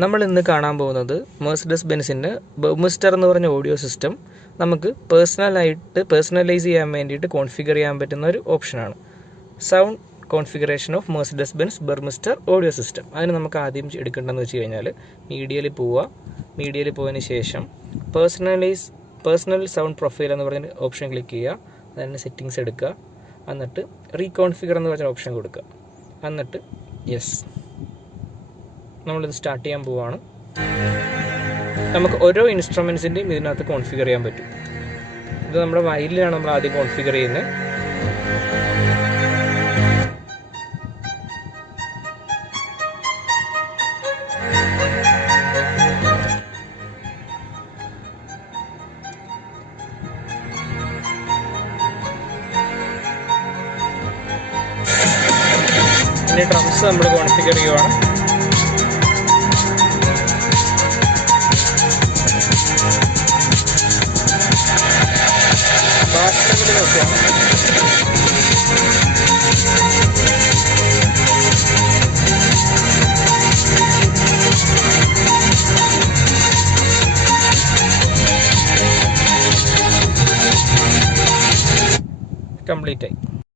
നമ്മൾ ഇന്ന് കാണാൻ പോകുന്നത് മെഴ്സിഡസ് ബെൻസിൻ്റെ ബർമിസ്റ്റർ എന്ന് പറഞ്ഞ ഓഡിയോ സിസ്റ്റം നമുക്ക് പേഴ്സണലൈസ് ചെയ്യാൻ വേണ്ടിയിട്ട് കോൺഫിഗർ ചെയ്യാൻ പറ്റുന്ന ഒരു ഓപ്ഷനാണ്. Sound configuration of Mercedes Benz Burmester audio system. അതിന് നമുക്ക് ആദ്യം എടുക്കേണ്ടതെന്ന് വെച്ച് കഴിഞ്ഞാൽ മീഡിയയിൽ പോയതിന് ശേഷം പേഴ്സണൽ സൗണ്ട് പ്രൊഫൈൽ എന്ന് പറഞ്ഞ ഓപ്ഷൻ ക്ലിക്ക് ചെയ്യുക. അതിന് സെറ്റിങ്സ് എടുക്കുക. എന്നിട്ട് റീകോൺഫിഗർ എന്ന് പറഞ്ഞ ഓപ്ഷൻ കൊടുക്കുക. എന്നിട്ട് യെസ്, നമ്മളിത് സ്റ്റാർട്ട് ചെയ്യാൻ പോവുകയാണ്. നമുക്ക് ഓരോ ഇൻസ്ട്രുമെൻസിൻ്റെയും ഇതിനകത്ത് കോൺഫിഗർ ചെയ്യാൻ പറ്റും. ഇത് നമ്മുടെ വയലിലാണ് നമ്മൾ ആദ്യം കോൺഫിഗർ ചെയ്യുന്നത്. ഇനി ഡ്രംസ് നമ്മൾ കോൺഫിഗർ ചെയ്യുവാണ്. കംപ്ലീറ്റ് ആയി.